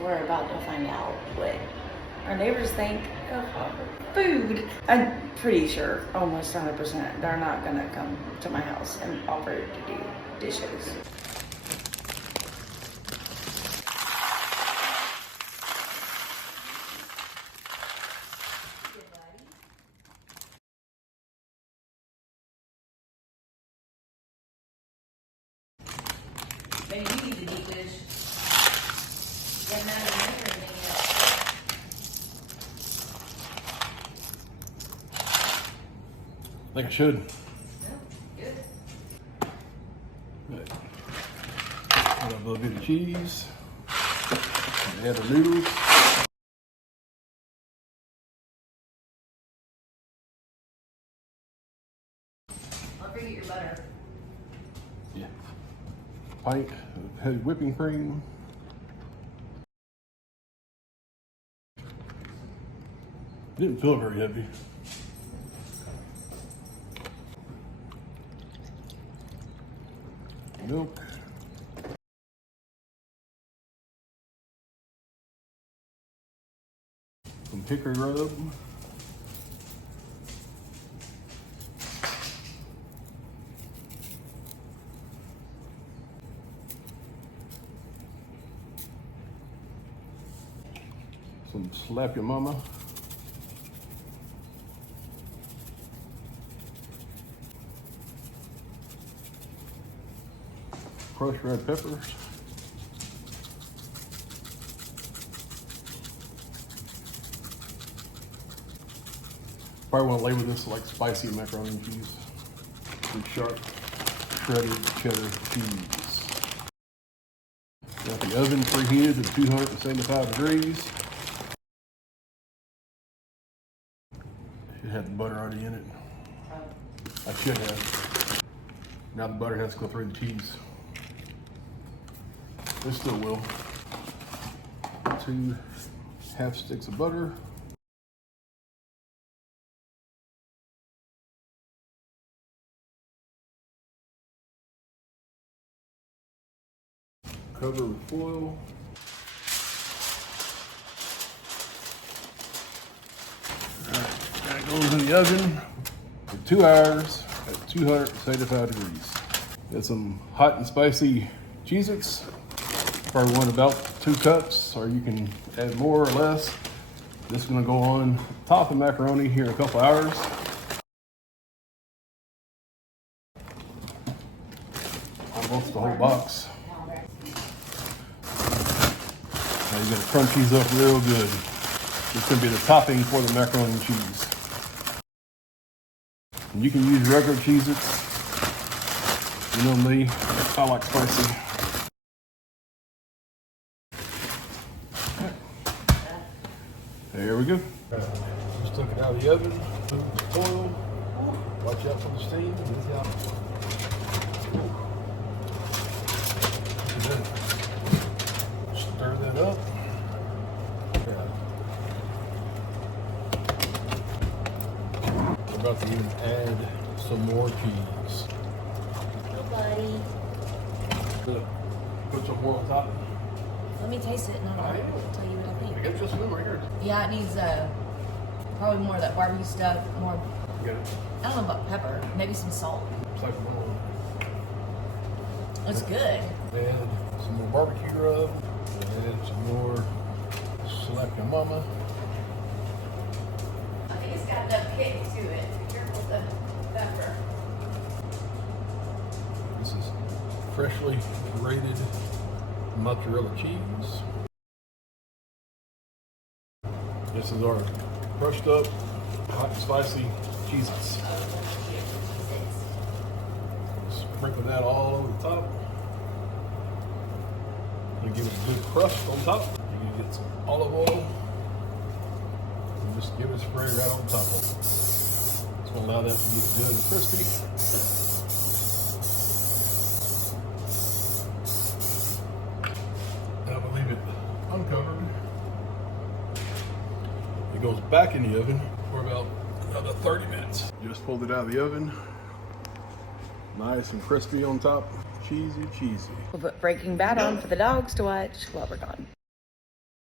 we're about to find out what our neighbors think of our food. I'm pretty sure, almost 100%, they're not gonna come to my house and offer to do dishes. Maybe you need the deep dish. You haven't had any or anything I think I should. yet. No, good. Good. Put a little bit of cheese. Add the noodles. Don't forget your butter. Yeah. Pint of heavy whipping cream. Didn't feel very heavy. Milk. Some hickory rub. Some slap your mama. Crushed red peppers. Probably want to label this like spicy macaroni and cheese. Some sharp shredded cheddar cheese. Got the oven preheated to 275 degrees. Should have the butter already in it. I should have. Now the butter has to go through the cheese. It still will. 2 half sticks of butter. Cover with foil. Alright, that goes in the oven for 2 hours at 275 degrees. Got some hot and spicy Cheez-Its. Probably want about 2 cups, or you can add more or less. This is gonna go on top of macaroni here in a couple hours. Almost the whole box. Now you're gonna crunch these up real good. It's gonna be the topping for the macaroni and cheese. And you can use regular Cheez-Its. You know me, I like spicy. There we go. Just took it out of the oven, put the foil. Watch out for the steam. Stir that up. We're about to even add some more cheese. Oh, buddy. Put some more on top. Let me taste it and I'll tell you what I think. I got just one right here. Yeah, it needs probably more of that barbecue stuff. More. You got it. I don't know about pepper. Maybe some salt. It's like more. It's good. Add some more barbecue rub. Add some more slap your mama. I think it's got enough kick to it. Be careful with the pepper. This is freshly grated mozzarella cheese. This is our crushed up hot and spicy Cheez-Its. Sprinkle that all over the top. You give it a good crust on top. You can get some olive oil. And just give it a spray right on top of it. It's going to allow that to get good and crispy. And I'm going to leave it uncovered. It goes back in the oven for about another 30 minutes. Just pulled it out of the oven. Nice and crispy on top. Cheesy, cheesy. We'll put Breaking Bad on for the dogs to watch while we're gone.